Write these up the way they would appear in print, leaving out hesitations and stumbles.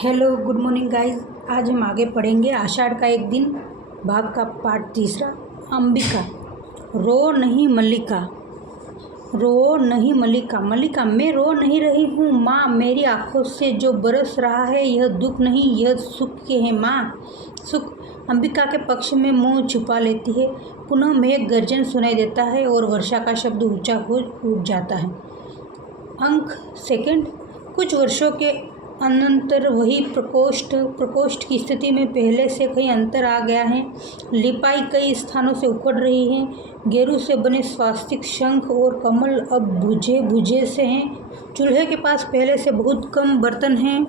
Hello good morning guys. आज हम आगे पढ़ेंगे आषाढ़ का एक दिन भाग का पार्ट तीसरा। अंबिका। रो नहीं मल्लिका, रो नहीं मल्लिका, मल्लिका मैं रो नहीं रही हूँ माँ, मेरी आँखों से जो बरस रहा है यह दुख नहीं यह सुख के है माँ। सुख। अंबिका के पक्ष में मुंह छुपा लेती है। पुनः मेघ गर्जन सुनाई देता है और वर्षा का शब्द ऊंचा हो उठ जाता है। अंक सेकंड। कुछ वर्षों के अनंतर वही प्रकोष्ठ की स्थिति में पहले से कहीं अंतर आ गया है। लिपाई कई स्थानों से उखड़ रही है। गेरू से बने स्वास्तिक, शंख और कमल अब बुझे बुझे से हैं। चूल्हे के पास पहले से बहुत कम बर्तन हैं।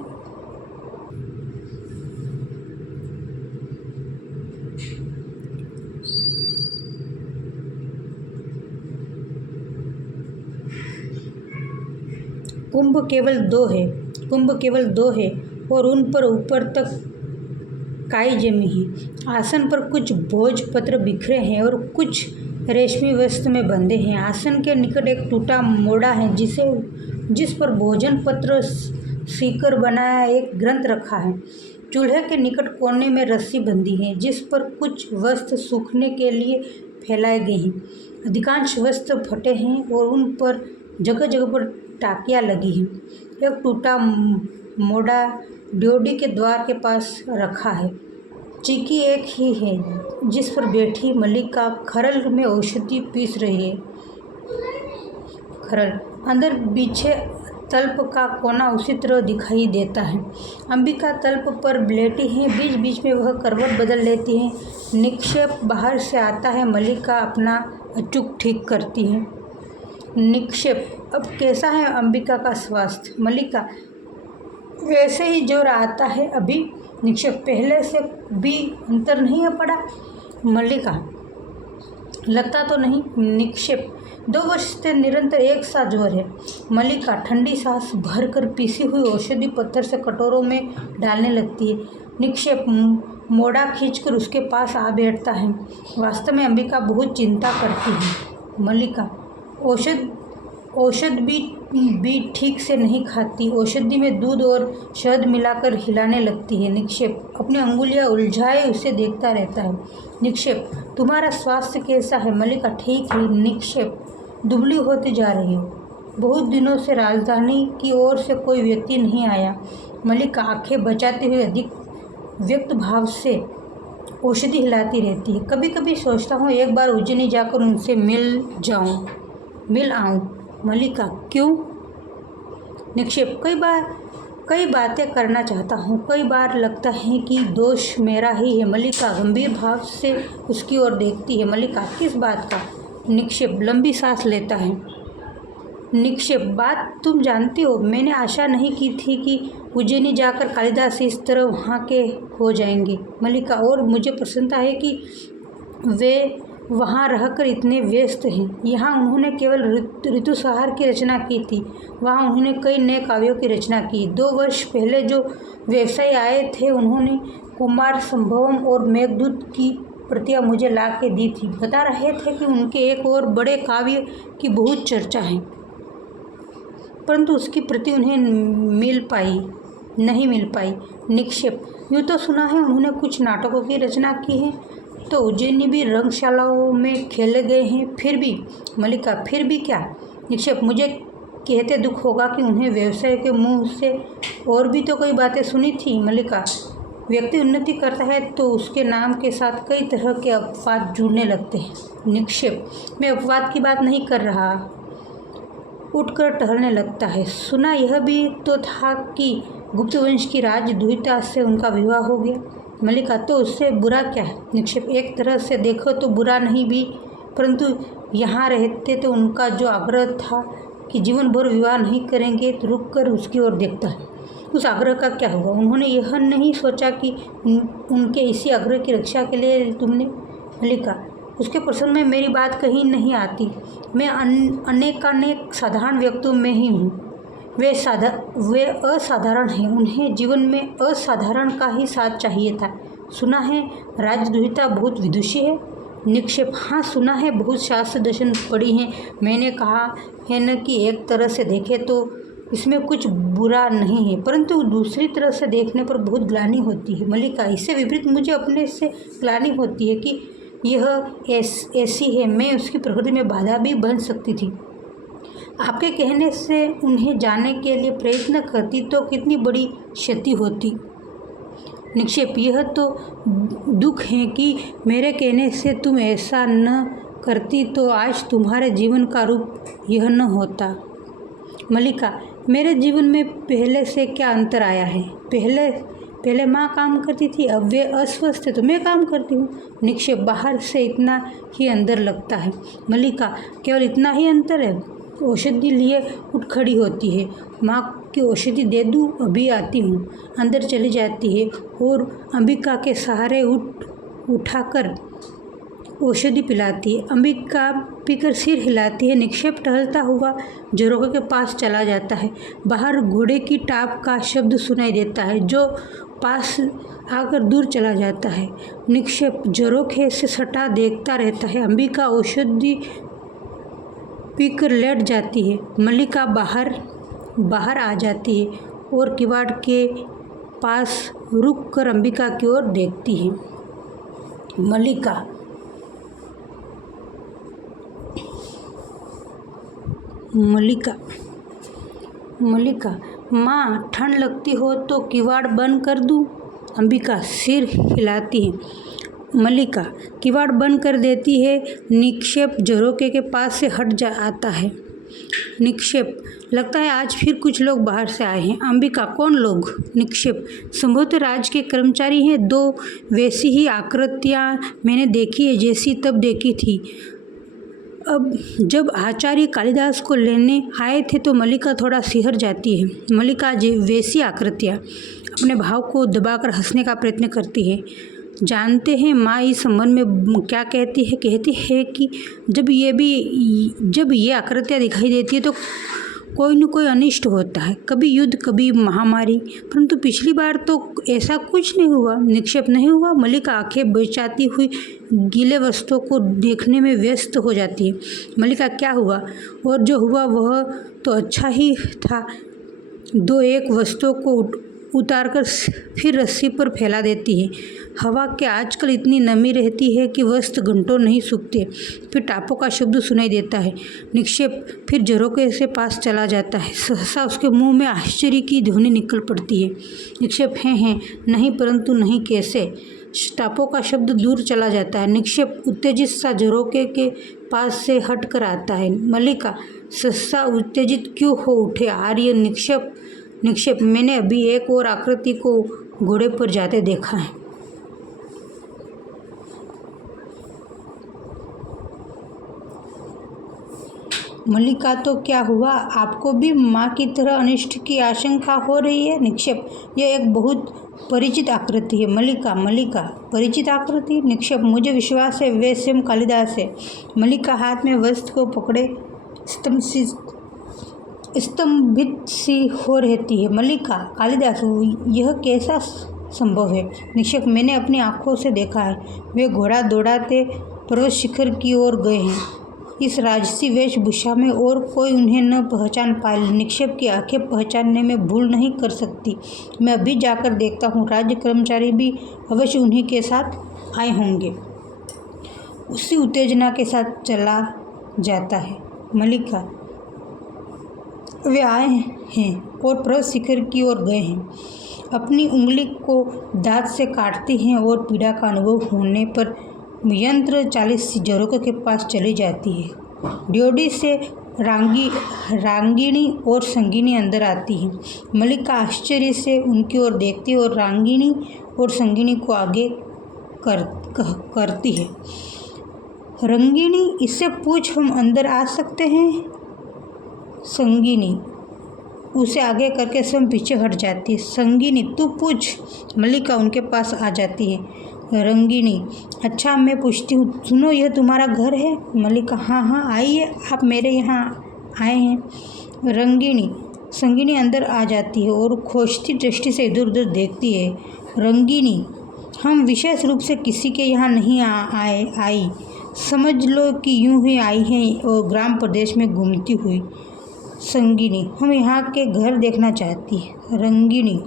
कुंभ केवल दो है और उन पर ऊपर तक काई जमी है। आसन पर कुछ भोजपत्र बिखरे हैं और कुछ रेशमी वस्त्र में बंधे हैं। आसन के निकट एक टूटा मोड़ा है जिस पर भोजन पत्र सीकर बनाया एक ग्रंथ रखा है। चूल्हे के निकट कोने में रस्सी बंधी है जिस पर कुछ वस्त्र सूखने के लिए फैलाए गए हैं। अधिकांश वस्त्र फटे हैं और उन पर जगह जगह पर टाकियाँ लगी हैं। एक टूटा मोड़ा ड्योढ़ी के द्वार के पास रखा है। चीकी एक ही है जिस पर बैठी मल्लिका खरल में औषधि पीस रही है। खरल अंदर पीछे तल्प का कोना उसी तरह दिखाई देता है। अंबिका तल्प पर लेटी है। बीच बीच में वह करवट बदल लेती है। निक्षेप बाहर से आता है। मल्लिका अपना अचूक ठीक करती है। निक्षेप अब कैसा है अंबिका का स्वास्थ्य? मल्लिका वैसे ही जोर आता है अभी। निक्षेप पहले से भी अंतर नहीं है पड़ा? मल्लिका लगता तो नहीं। निक्षेप 2 वर्ष से निरंतर एक सा जोर है। मल्लिका ठंडी सांस भरकर पीसी हुई औषधि पत्थर से कटोरों में डालने लगती है। निक्षेप मोड़ा खींचकर उसके पास आ बैठता है। वास्तव में अंबिका बहुत चिंता करती है। मल्लिका औषध भी ठीक से नहीं खाती। औषधि में दूध और शहद मिलाकर हिलाने लगती है। निक्षेप अपनी अंगुलियां उलझाए उसे देखता रहता है। निक्षेप तुम्हारा स्वास्थ्य कैसा है? मल्लिका ठीक है। निक्षेप दुबली होती जा रही हो। बहुत दिनों से राजधानी की ओर से कोई व्यक्ति नहीं आया। मल्लिका आंखें बचाते हुए अधिक व्यक्त भाव से औषधि हिलाती रहती है। कभी कभी सोचता हूँ एक बार उज्जैनी जाकर उनसे मिल आऊँ। मल्लिका क्यों? निक्षेप कई बातें करना चाहता हूँ। कई बार लगता है कि दोष मेरा ही है। मल्लिका गंभीर भाव से उसकी ओर देखती है। मल्लिका किस बात का? निक्षेप लंबी सांस लेता है। निक्षेप बात तुम जानती हो। मैंने आशा नहीं की थी कि उज्जैनी जाकर कालिदास इस तरह वहाँ के हो जाएंगे। मल्लिका और मुझे प्रसन्नता है कि वे वहाँ रहकर इतने व्यस्त हैं। यहाँ उन्होंने केवल ऋतुसंहार की रचना की थी। वहाँ उन्होंने कई नए काव्यों की रचना की। 2 वर्ष पहले जो व्यवसायी आए थे उन्होंने कुमार संभवम और मेघदूत की प्रतियां मुझे ला के दी थी। बता रहे थे कि उनके एक और बड़े काव्य की बहुत चर्चा है, परंतु उसकी प्रति उन्हें नहीं मिल पाई। निक्षेप यूँ तो सुना है उन्होंने कुछ नाटकों की रचना की है, तो उज्जैनी भी रंगशालाओं में खेले गए हैं। फिर भी? मल्लिका फिर भी क्या? निक्षेप मुझे कहते दुख होगा कि उन्हें व्यवसाय के मुंह से और भी तो कई बातें सुनी थी। मल्लिका व्यक्ति उन्नति करता है तो उसके नाम के साथ कई तरह के अपवाद जुड़ने लगते हैं। निक्षेप मैं अपवाद की बात नहीं कर रहा। उठकर टहलने लगता है। सुना यह भी तो था कि गुप्तवंश की राजदूहिता से उनका विवाह हो गया। मल्लिका तो उससे बुरा क्या है? निक्षेप एक तरह से देखो तो बुरा नहीं भी, परंतु यहाँ रहते तो उनका जो आग्रह था कि जीवन भर विवाह नहीं करेंगे तो रुक कर उसकी ओर देखता है। उस आग्रह का क्या हुआ? उन्होंने यह नहीं सोचा कि उनके इसी आग्रह की रक्षा के लिए तुमने? मल्लिका उसके प्रसंग में मेरी बात कहीं नहीं आती। मैं अनेक साधारण व्यक्तियों में ही हूँ। वे असाधारण हैं। उन्हें जीवन में असाधारण का ही साथ चाहिए था। सुना है राजदूहिता बहुत विदुषी है। निक्षेप हाँ सुना है, बहुत शास्त्र दर्शन पढ़ी हैं। मैंने कहा है न कि एक तरह से देखे तो इसमें कुछ बुरा नहीं है, परंतु दूसरी तरफ से देखने पर बहुत ग्लानि होती है। मल्लिका, इससे विपरीत मुझे अपने से ग्लानि होती है कि यह ऐसी है, मैं उसकी प्रकृति में बाधा भी बन सकती थी। आपके कहने से उन्हें जाने के लिए प्रयत्न करती तो कितनी बड़ी क्षति होती। निक्षेप, यह तो दुख है कि मेरे कहने से तुम ऐसा न करती तो आज तुम्हारे जीवन का रूप यह न होता। मल्लिका, मेरे जीवन में पहले से क्या अंतर आया है? पहले माँ काम करती थी, अब वे अस्वस्थ है तो मैं काम करती हूँ। निक्षेप, बाहर से इतना ही अंदर लगता है। मल्लिका, केवल इतना ही अंतर है? औषधि लिए उठ खड़ी होती है। माँ की औषधि दे दूँ? अभी आती हूँ। अंदर चली जाती है और अंबिका के सहारे उठाकर औषधि पिलाती है। अंबिका पीकर सिर हिलाती है। निक्षेप टहलता हुआ झरोखे के पास चला जाता है। बाहर घोड़े की टाप का शब्द सुनाई देता है जो पास आकर दूर चला जाता है। निक्षेप झरोखे से सटा देखता रहता है। अंबिका औषधि पीकर लेट जाती है। मल्लिका बाहर आ जाती है और किवाड़ के पास रुक कर अंबिका की ओर देखती है। मल्लिका, माँ ठंड लगती हो तो किवाड़ बंद कर दूँ? अंबिका सिर हिलाती है। मल्लिका किवाड़ बंद कर देती है। निक्षेप झरोके के पास से हट आता है। निक्षेप, लगता है आज फिर कुछ लोग बाहर से आए हैं। अंबिका, कौन लोग? निक्षेप, संभवतः राज के कर्मचारी हैं। 2 वैसी ही आकृतियाँ मैंने देखी है जैसी तब देखी थी। अब जब आचार्य कालिदास को लेने आए थे तो मल्लिका थोड़ा सिहर जाती है। मल्लिका, वैसी आकृतियाँ? अपने भाव को दबाकर हंसने का प्रयत्न करती है। जानते हैं माँ इस संबंध में क्या कहती है कि जब ये आकृतियाँ दिखाई देती है तो कोई न कोई अनिष्ट होता है, कभी युद्ध कभी महामारी, परंतु पिछली बार तो ऐसा कुछ नहीं हुआ। निक्षेप, नहीं हुआ? मल्लिका आंखें बचाती हुई गीले वस्तुओं को देखने में व्यस्त हो जाती है। मल्लिका, क्या हुआ? और जो हुआ वह तो अच्छा ही था। 2-1 वस्तुओं को उतारकर फिर रस्सी पर फैला देती है। हवा के आजकल इतनी नमी रहती है कि वस्त्र घंटों नहीं सूखते। फिर टापों का शब्द सुनाई देता है। निक्षेप फिर झरोके से पास चला जाता है। सहसा उसके मुंह में आश्चर्य की ध्वनि निकल पड़ती है। निक्षेप, हैं नहीं, परंतु नहीं कैसे? टापों का शब्द दूर चला जाता है। निक्षेप उत्तेजित सा झरोके के पास से हट कर आता है। मल्लिका, सहसा उत्तेजित क्यों हो उठे आर्य? निक्षेप, मैंने अभी एक और आकृति को घोड़े पर जाते देखा है। मल्लिका, तो क्या हुआ? आपको भी माँ की तरह अनिष्ट की आशंका हो रही है? निक्षेप, यह एक बहुत परिचित आकृति है। मल्लिका, परिचित आकृति? निक्षेप, मुझे विश्वास है वे स्वयं कालिदास है। मल्लिका हाथ में वस्त्र को पकड़े स्तंभित सी हो रहती है। मल्लिका, कालिदास, यह कैसा संभव है? निक्षेप, मैंने अपनी आँखों से देखा है। वे घोड़ा दौड़ाते पर्वत शिखर की ओर गए हैं। इस राजसी वेशभूषा में और कोई उन्हें न पहचान पाए। निक्षेप की आंखें पहचानने में भूल नहीं कर सकती। मैं अभी जाकर देखता हूँ। राज्य कर्मचारी भी अवश्य उन्हीं के साथ आए होंगे। उसी उत्तेजना के साथ चला जाता है। मल्लिका, वे आए हैं और पर्वत शिखर की ओर गए हैं। अपनी उंगली को दांत से काटती हैं और पीड़ा का अनुभव होने पर यंत्र चालित झरोके के पास चली जाती है। ड्योढ़ी से रांगिणी और संगिनी अंदर आती है। मल्लिका आश्चर्य से उनकी ओर देखती है और रांगिणी और संगिनी को आगे करती है। रंगिणी, इससे पूछ हम अंदर आ सकते हैं? संगिनी उसे आगे करके स्वयं पीछे हट जाती है। संगिनी, तू पूछ। मल्लिका उनके पास आ जाती है। रंगिणी, अच्छा मैं पूछती हूँ, सुनो, यह तुम्हारा घर है? मल्लिका, हाँ, आइए, आप मेरे यहाँ आए हैं। रंगिणी, संगिनी अंदर आ जाती है और खोजती दृष्टि से इधर उधर देखती है। रंगिणी, हम विशेष रूप से किसी के यहाँ नहीं आई, समझ लो कि यूं ही आई हैं और ग्राम प्रदेश में घूमती हुई। संगिनी, हम यहाँ के घर देखना चाहती है। रंगिनी,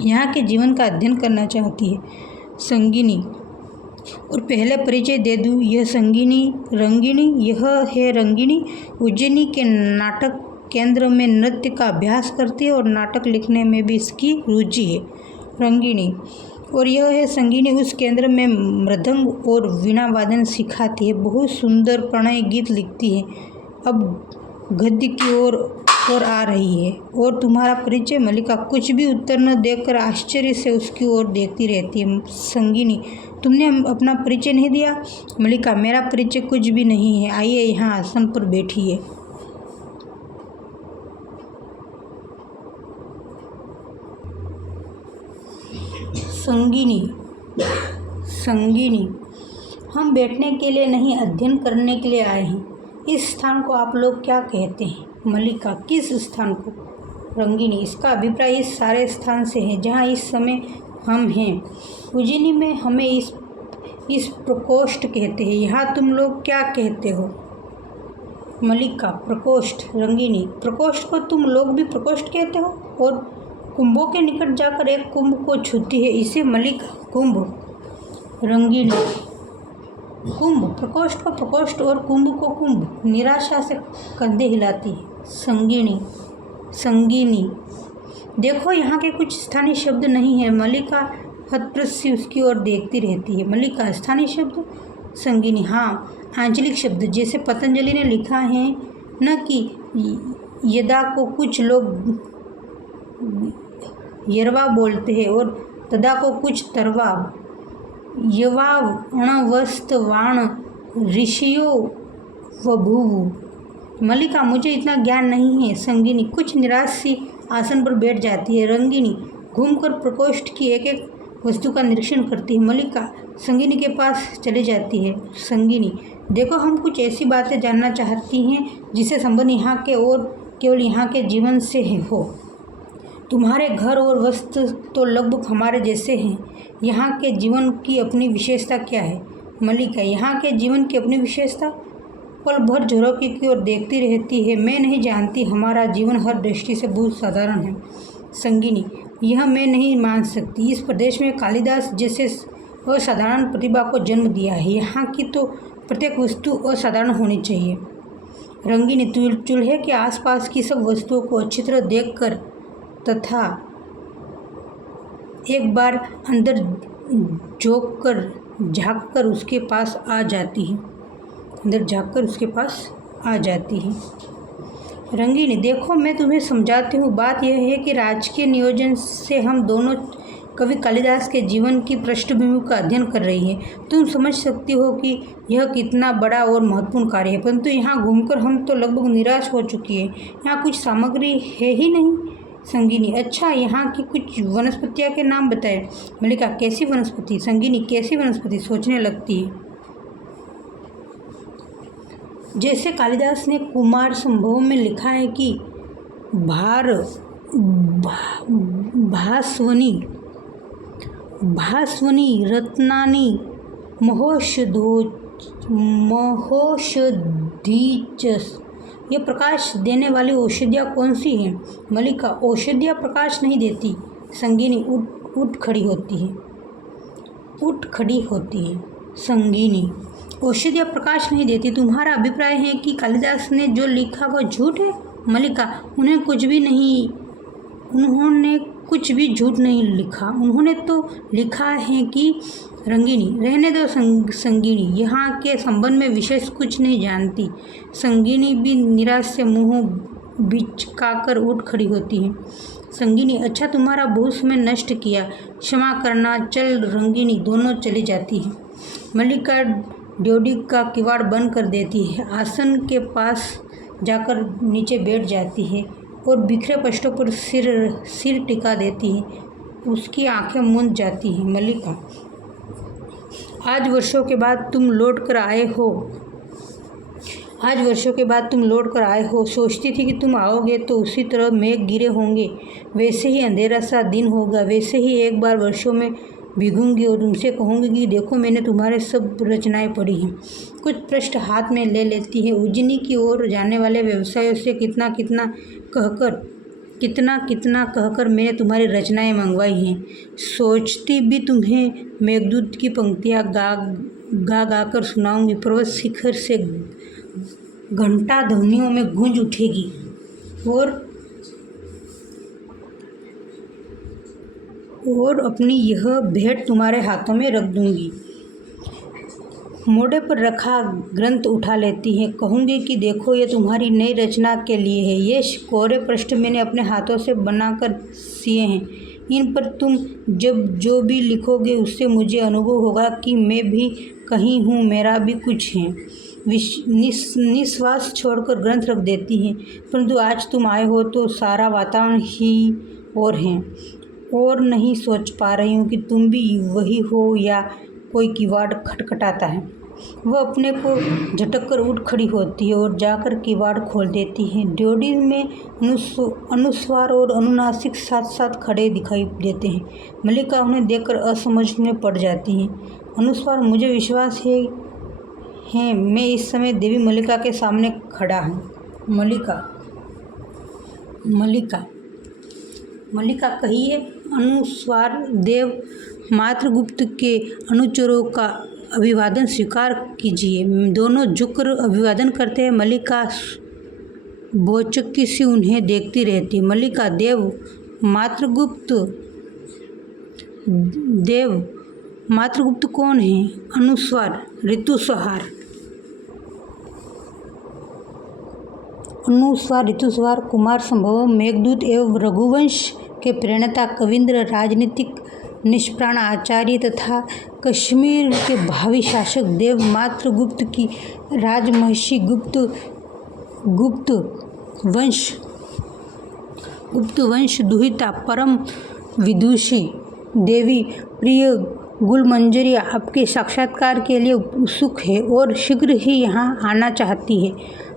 यहाँ के जीवन का अध्ययन करना चाहती है। संगिनी, और पहले परिचय दे दूँ, यह संगिनी रंगिनी, यह है रंगिनी। उज्जैनी के नाटक केंद्र में नृत्य का अभ्यास करती है और नाटक लिखने में भी इसकी रुचि है। रंगिनी, और यह है संगिनी, उस केंद्र में मृदंग और वीणा वादन सिखाती है। बहुत सुंदर प्रणय गीत लिखती है। अब गद्य की ओर आ रही है। और तुम्हारा परिचय? मल्लिका कुछ भी उत्तर न देकर आश्चर्य से उसकी ओर देखती रहती है। संगिनी, तुमने अपना परिचय नहीं दिया। मल्लिका, मेरा परिचय कुछ भी नहीं है। आइए यहाँ आसन पर बैठिए। संगिनी, हम बैठने के लिए नहीं, अध्ययन करने के लिए आए हैं। इस स्थान को आप लोग क्या कहते हैं? मल्लिका, किस स्थान को? रंगिनी, इसका अभिप्राय इस सारे स्थान से है जहाँ इस समय हम हैं। उज्जैनी में हमें इस प्रकोष्ठ कहते हैं। यहाँ तुम लोग क्या कहते हो? मल्लिका, प्रकोष्ठ। रंगिनी, प्रकोष्ठ को तुम लोग भी प्रकोष्ठ कहते हो? और कुंभों के निकट जाकर एक कुंभ को छूती है, इसे मल्लिका कुंभ। रंगिनी, कुंभ, प्रकोष्ठ को प्रकोष्ठ और कुंभ को कुंभ। निराशा से कंधे हिलाती है। संगिनी, देखो यहाँ के कुछ स्थानीय शब्द नहीं है। मल्लिका हतप्रस्य उसकी ओर देखती रहती है। मल्लिका, स्थानीय शब्द? संगिनी, हाँ, आंचलिक शब्द, जैसे पतंजलि ने लिखा है न कि यदा को कुछ लोग यरवा बोलते हैं और तदा को कुछ तरवा। यवा अणवस्त वाण ऋषियो वभुवु। मल्लिका, मुझे इतना ज्ञान नहीं है। संगिनी कुछ निराश सी आसन पर बैठ जाती है। रंगिनी घूमकर प्रकोष्ठ की एक एक वस्तु का निरीक्षण करती है। मल्लिका संगिनी के पास चली जाती है। संगिनी, देखो, हम कुछ ऐसी बातें जानना चाहती हैं जिससे संबंध यहाँ के और केवल यहाँ के जीवन से हो। तुम्हारे घर और वस्तु तो लगभग हमारे जैसे हैं। यहाँ के जीवन की अपनी विशेषता क्या है? मल्लिका, यहाँ के जीवन की अपनी विशेषता? पल भर झरोखे की ओर देखती रहती है। मैं नहीं जानती, हमारा जीवन हर दृष्टि से बहुत साधारण है। संगिनी, यह मैं नहीं मान सकती। इस प्रदेश में कालिदास जैसे असाधारण प्रतिभा को जन्म दिया है। यहाँ की तो प्रत्येक वस्तु असाधारण होनी चाहिए। रंगिनी, चूल्हे के आसपास की सब वस्तुओं को अच्छी तरह देखकर तथा एक बार अंदर झांककर उसके पास आ जाती है। रंगिनी, देखो, मैं तुम्हें समझाती हूँ। बात यह है कि राजकीय नियोजन से हम दोनों कवि कालिदास के जीवन की पृष्ठभूमि का अध्ययन कर रही है। तुम समझ सकती हो कि यह कितना बड़ा और महत्वपूर्ण कार्य है, परंतु यहाँ घूमकर हम तो लगभग निराश हो चुकी है। यहाँ कुछ सामग्री है ही नहीं। संगिनी, अच्छा, यहाँ की कुछ वनस्पतियाँ के नाम बताए। मल्लिका, कैसी वनस्पति? संगिनी, कैसी वनस्पति? सोचने लगती है। जैसे कालिदास ने कुमार संभव में लिखा है कि भास्वनी रत्नानि महोषधीचस। ये प्रकाश देने वाली औषधियाँ कौन सी हैं? मल्लिका, औषधियाँ प्रकाश नहीं देती। संगिनी उठ खड़ी होती है। संगिनी, औषधियाँ प्रकाश नहीं देती। तुम्हारा अभिप्राय है कि कालिदास ने जो लिखा वह झूठ है? मल्लिका, उन्होंने कुछ भी झूठ नहीं लिखा। उन्होंने तो लिखा है कि रंगिनी, रहने दो संगिनी, यहाँ के संबंध में विशेष कुछ नहीं जानती। संगिनी भी निराश से मुँह बिचकाकर उठ खड़ी होती है। संगिनी, अच्छा, तुम्हारा बहुत समय नष्ट किया, क्षमा करना। चल। रंगिनी दोनों चली जाती हैं। मल्लिका ड्योढ़ी का किवाड़ बंद कर देती है, आसन के पास जाकर नीचे बैठ जाती है और बिखरे पृष्ठों पर सिर टिका देती है। उसकी आंखें मूंद जाती हैं। मल्लिका, आज वर्षों के बाद तुम लौट कर आए हो। सोचती थी कि तुम आओगे तो उसी तरह मेघ गिरे होंगे, वैसे ही अंधेरा सा दिन होगा, वैसे ही एक बार वर्षों में भीगूंगी और तुमसे कहूँगी कि देखो मैंने तुम्हारे सब रचनाएं पढ़ी हैं। कुछ पृष्ठ हाथ में ले लेती है। उज्जैनी की ओर जाने वाले व्यवसायों से कितना कितना कहकर मैंने तुम्हारी रचनाएं मंगवाई हैं। सोचती भी तुम्हें मेघदूत की पंक्तियाँ गा कर सुनाऊंगी। पर्वत शिखर से घंटा ध्वनियों में गूंज उठेगी और अपनी यह भेंट तुम्हारे हाथों में रख दूंगी। मोढ़े पर रखा ग्रंथ उठा लेती है। कहूँगी कि देखो ये तुम्हारी नई रचना के लिए है। ये कोरे पृष्ठ मैंने अपने हाथों से बनाकर सिए हैं। इन पर तुम जब जो भी लिखोगे उससे मुझे अनुभव होगा कि मैं भी कहीं हूँ, मेरा भी कुछ है। निश्वास छोड़कर ग्रंथ रख देती है। परंतु आज तुम आए हो तो सारा वातावरण ही और है और नहीं सोच पा रही हूँ कि तुम भी वही हो या कोई किवाड़ खटखटाता है। वह अपने को झटक कर उठ खड़ी होती है और जाकर किवाड़ खोल देती है। ड्योढ़ी में अनुस्वार और अनुनासिक साथ साथ खड़े दिखाई देते हैं। मल्लिका उन्हें देखकर असमझ में पड़ जाती है। अनुस्वार, मुझे विश्वास है मैं इस समय देवी मल्लिका के सामने खड़ा हूँ। मल्लिका कहिए। अनुस्वार, देव मातृगुप्त के अनुचरों का अभिवादन स्वीकार कीजिए। दोनों झुककर अभिवादन करते हैं। मल्लिका भौचक्की सी उन्हें देखती रहती। मल्लिका, देव मातृगुप्त कौन है? अनुस्वार, ऋतुस्वार कुमार संभव मेघदूत एवं रघुवंश के प्रणेता कविंद्र, राजनीतिक निष्प्राण आचार्य तथा कश्मीर के भावी शासक देव मातृगुप्त की राजमहिषी गुप्त वंश दुहिता परम विदुषी देवी प्रिय गुलमंजरी आपके साक्षात्कार के लिए उत्सुक है और शीघ्र ही यहाँ आना चाहती है।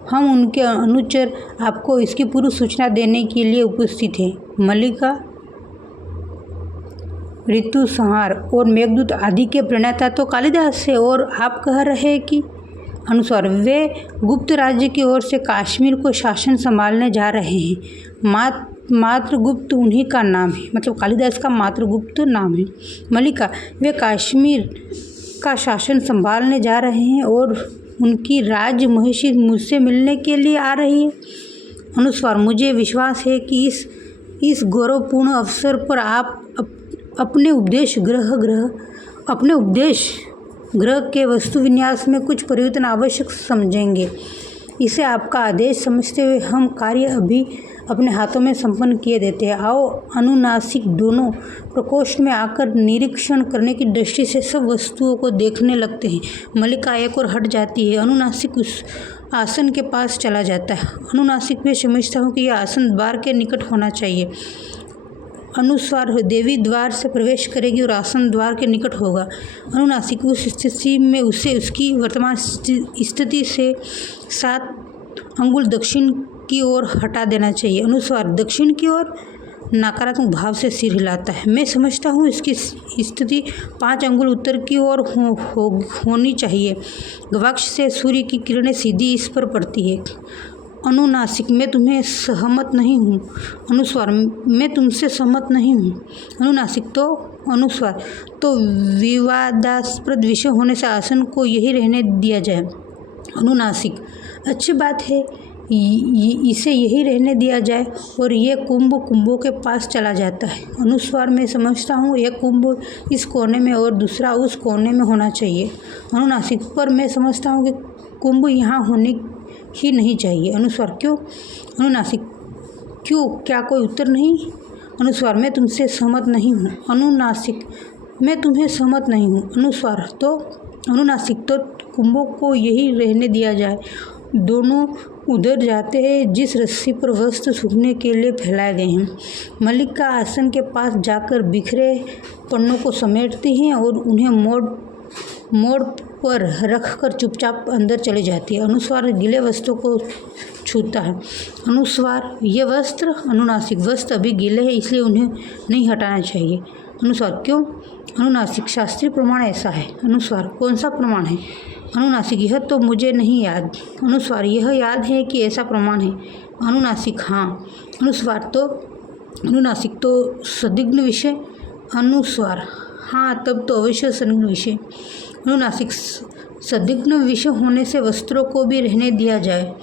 हम उनके अनुचर आपको इसकी पूर्व सूचना देने के लिए उपस्थित हैं। मल्लिका, ऋतुसंहार और मेघदूत आदि के प्रणेता तो कालिदास है और आप कह रहे हैं कि अनुस्वार, वे गुप्त राज्य की ओर से कश्मीर को शासन संभालने जा रहे हैं। मातृगुप्त उन्हीं का नाम है, मतलब कालिदास का मातृगुप्त नाम है। मल्लिका, वे कश्मीर का शासन संभालने जा रहे हैं और उनकी राजमहिषी मुझसे मिलने के लिए आ रही है। अनुस्वार, मुझे विश्वास है कि इस गौरवपूर्ण अवसर पर आप अपने उपदेश ग्रह के वस्तु विन्यास में कुछ परिवर्तन आवश्यक समझेंगे। इसे आपका आदेश समझते हुए हम कार्य अभी अपने हाथों में संपन्न किए देते हैं। आओ। अनुनासिक दोनों प्रकोष्ठ में आकर निरीक्षण करने की दृष्टि से सब वस्तुओं को देखने लगते हैं। मल्लिका एक और हट जाती है। अनुनासिक उस आसन के पास चला जाता है। अनुनासिक, मैं समझता हूँ कि यह आसन द्वार के निकट होना चाहिए। अनुस्वार, देवी द्वार से प्रवेश करेगी और आसन द्वार के निकट होगा। अनुनासिक, उस स्थिति में उसे उसकी वर्तमान स्थिति से 7 अंगुल दक्षिण की ओर हटा देना चाहिए। अनुस्वार, दक्षिण की ओर? नकारात्मक भाव से सिर हिलाता है। मैं समझता हूँ इसकी स्थिति 5 अंगुल उत्तर की ओर होनी चाहिए। गवाक्ष से सूर्य की किरणें सीधी इस पर पड़ती है। अनुनासिक, मैं तुम्हें सहमत नहीं हूँ। अनुस्वार, मैं तुमसे सहमत नहीं हूँ। अनुनासिक, तो विवादास्पद विषय होने से आसन को यही रहने दिया जाए। अनुनासिक, अच्छी बात है, इसे यही रहने दिया जाए और ये कुंभों के पास चला जाता है। अनुस्वार, मैं समझता हूँ एक कुंभ इस कोने में और दूसरा उस कोने में होना चाहिए। अनुनासिक, पर मैं समझता हूँ कि कुंभ यहाँ होने ही नहीं चाहिए। अनुस्वार, क्यों? अनुनासिक, क्यों? क्या कोई उत्तर नहीं? अनुस्वार, मैं तुमसे सहमत नहीं हूँ। अनुनासिक, मैं तुम्हें सहमत नहीं हूँ। अनुस्वार, तो? अनुनासिक, तो कुंभों को यही रहने दिया जाए। दोनों उधर जाते हैं जिस रस्सी पर वस्त्र सूखने के लिए फैलाए गए हैं। मल्लिका आसन के पास जाकर बिखरे पन्नों को समेटती हैं और उन्हें मोड़ पर रखकर चुपचाप अंदर चले जाती है। अनुस्वार गीले वस्त्रों को छूता है। अनुस्वार ये वस्त्र, अनुनासिक वस्त्र अभी गीले हैं इसलिए उन्हें नहीं हटाना चाहिए। अनुस्वार क्यों? अनुनासिक शास्त्रीय प्रमाण ऐसा है। अनुस्वार कौन सा प्रमाण है? अनुनासिक यह तो मुझे नहीं याद। अनुस्वार यह याद है कि ऐसा प्रमाण है। अनुनासिक हाँ। अनुनासिक तो संदिग्ध विषय। अनुस्वार हाँ तब तो अवश्य संदिग्ध विषय। अनुनासिक संदिग्ध विषय होने से वस्त्रों को भी रहने दिया जाए।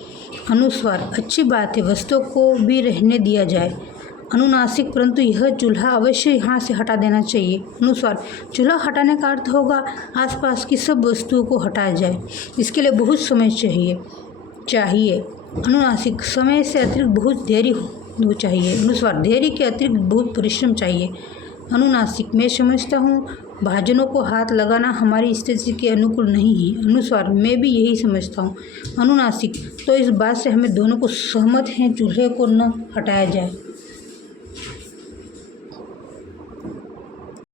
अनुस्वार अच्छी बात है, वस्त्रों को भी रहने दिया जाए। अनुनासिक परंतु यह चूल्हा अवश्य यहाँ से हटा देना चाहिए। अनुस्वार चूल्हा हटाने का अर्थ होगा आसपास की सब वस्तुओं को हटाया जाए, इसके लिए बहुत समय चाहिए। अनुनासिक समय से अतिरिक्त बहुत धैर्य हो चाहिए। अनुस्वार धैर्य के अतिरिक्त बहुत परिश्रम चाहिए। अनुनासिक मैं समझता हूँ भाजनों को हाथ लगाना हमारी स्थिति के अनुकूल नहीं है। अनुस्वार मैं भी यही समझता हूँ। अनुनासिक तो इस बात से हमें दोनों को सहमत हैं चूल्हे को न हटाया जाए।